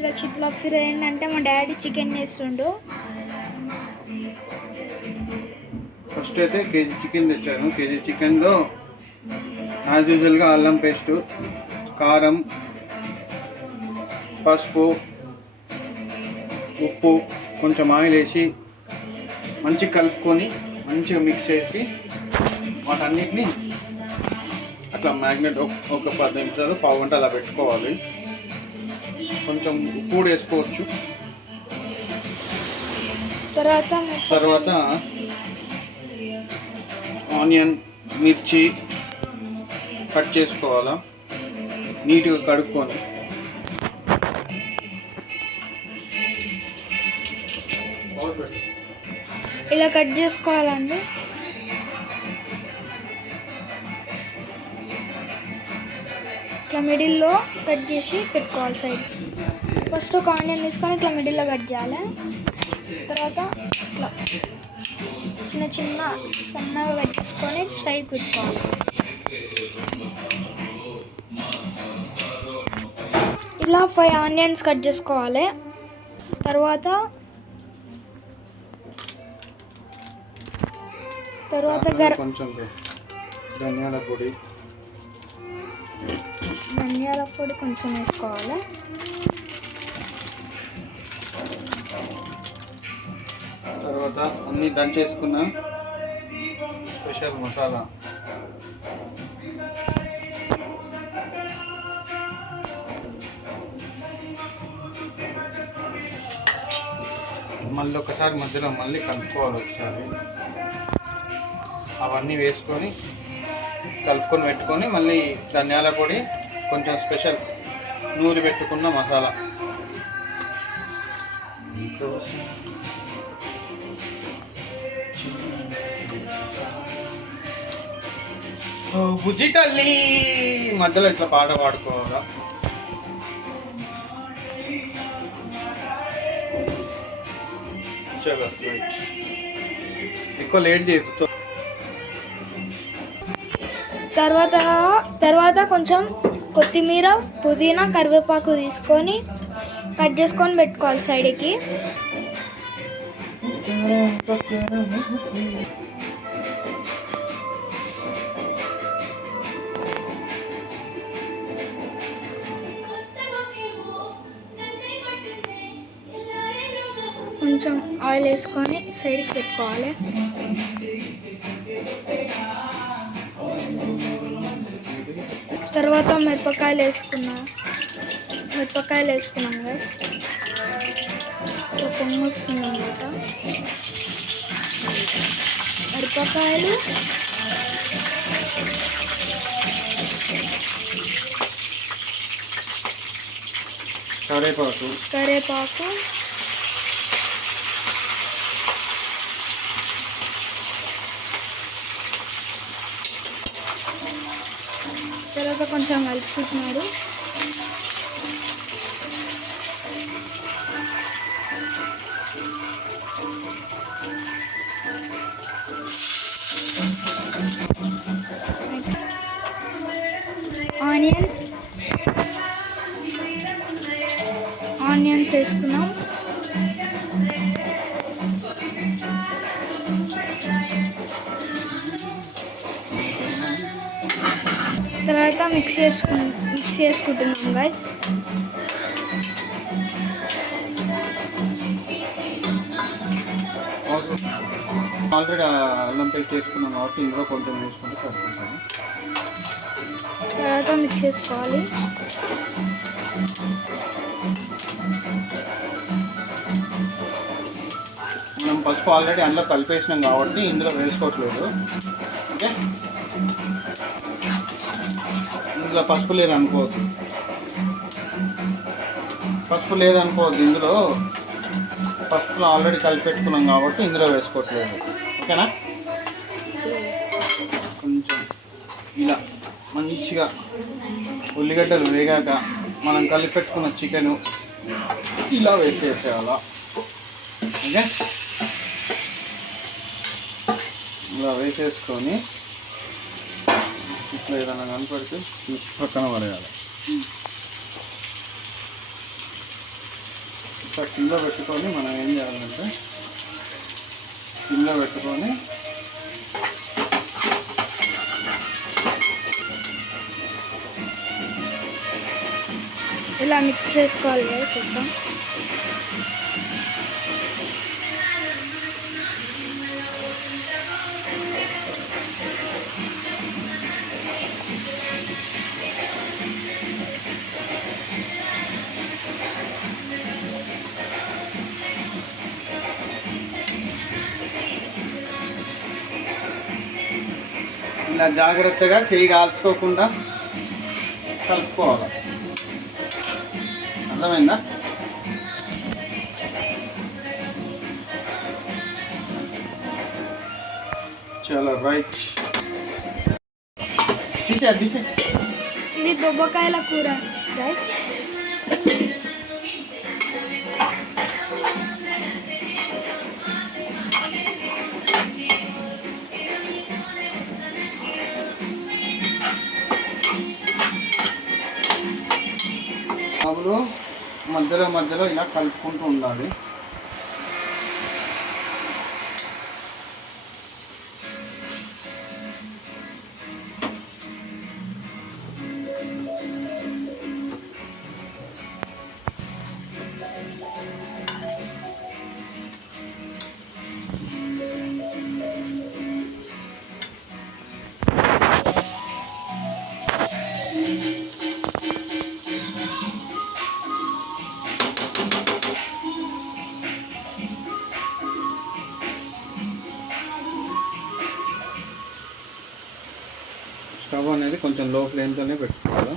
Rakshit blogs ఏంటంటే మా daddy chicken చేస్తుండు. ఫస్ట్ అయితే కేజీ చికెన్ తెచ్చాను. కేజీ చికెన్లో యాజ్ యూజువల్గా అల్లం పేస్టు, కారం, పసుపు, ఉప్పు, కొంచెం ఆయిల్ వేసి మంచిగా కలుపుకొని మంచిగా మిక్స్ చేసి వాటన్నిటిని అట్లా మ్యాగ్నెట్ ఒక 10 నిమిషాలు పావు గంట అలా పెట్టుకోవాలి. కొంచెం ఉప్పు కూడా వేసుకోవచ్చు. తర్వాత ఆనియన్, మిర్చి కట్ చేసుకోవాలా, నీట్గా కడుక్కొని. ఇలా కట్ చేసుకోవాలండి. ఇట్లా మిడిల్లో కట్ చేసి పెట్టుకోవాలి సైడ్. ఫస్ట్ ఒక ఆనియన్ తీసుకొని ఇట్లా మిడిల్లో కట్ చేయాలి. తర్వాత ఇట్లా చిన్న చిన్న సన్నగా కట్ చేసుకొని సైడ్ పెట్టుకోవాలి. ఇలా 5 ఆనియన్స్ కట్ చేసుకోవాలి. తర్వాత కొంచెం ధనియాల పొడి కొంచెం వేసుకోవాలి. తర్వాత అన్నీ దంచేసుకున్న స్పెషల్ మసాలా, మళ్ళీ ఒకసారి మధ్యలో మళ్ళీ కలుపుకోవాలి. ఒకసారి అవన్నీ వేసుకొని కలుపుకొని పెట్టుకొని మళ్ళీ ధనియాల పొడి, కొంచెం స్పెషల్ నూరి పెట్టుకున్న మసాలా, బుజ్జి తల్లి మధ్యలో ఇట్లా పాట పాడుకోవాలా. చలో ఎక్కువ లేట్ చేస్తూ తర్వాత కొంచెం కొత్తిమీర, పుదీనా, కరివేపాకు తీసుకొని కట్ చేసుకొని పెట్టుకోవాలి సైడ్కి. కొంచెం ఆయిల్ వేసుకొని సైడ్కి పెట్టుకోవాలి. తర్వాత మిరపకాయలు వేసుకున్నాం కదా, పొంగు వస్తుంది అన్నమాట. మిరపకాయలు, కరివేపాకు, తర్వాత కొంచెం కలుపుకుంటున్నారు. ఆనియన్స్ వేసుకున్నాం. తర్వాత మిక్స్ చేసుకుంటున్నాం గైస్. ఆల్రెడీ అల్లం పేస్ట్ వేసుకున్నాం కాబట్టి ఇందులో కొంచెం వేసుకుంటే సరిపోతుంది. తర్వాత మిక్స్ చేసుకోవాలి. మనం పసుపు ఆల్రెడీ అందులో కలిపేసినాం కాబట్టి ఇందులో వేసుకోవట్లేదు. ఓకే, ఇందులో పసుపు లేదనుకోవద్దు. ఇందులో పసుపులో ఆల్రెడీ కలిపి పెట్టుకున్నాం కాబట్టి ఇందులో వేసుకోవట్లేదు. ఓకేనా? కొంచెం ఇలా మంచిగా ఉల్లిగడ్డలు వేగాక మనం కలిపి పెట్టుకున్న చికెను ఇలా వేసేసేయాలా. ఓకే, ఇలా వేసేసుకొని ఇట్లా ఏదైనా కనపడితే పక్కన పడేయాలి. ఇట్లా కింద పెట్టుకొని మనం ఏం చేయాలంటే కింద పెట్టుకొని ఇలా మిక్స్ చేసుకోవాలి గైస్ మొత్తం. ఇలా జాగ్రత్తగా చేయి కాల్చుకోకుండా కలుపుకోవాలి. అర్థమైందా? చాలా రైట్. తీసే ఇది దొబ్బకాయల కూర గైస్. అప్పుడు మధ్యలో మధ్యలో ఇలా కలుపుకుంటూ ఉండాలి. స్టవ్ అనేది కొంచెం లో ఫ్లేమ్తోనే పెట్టుకోవాలి.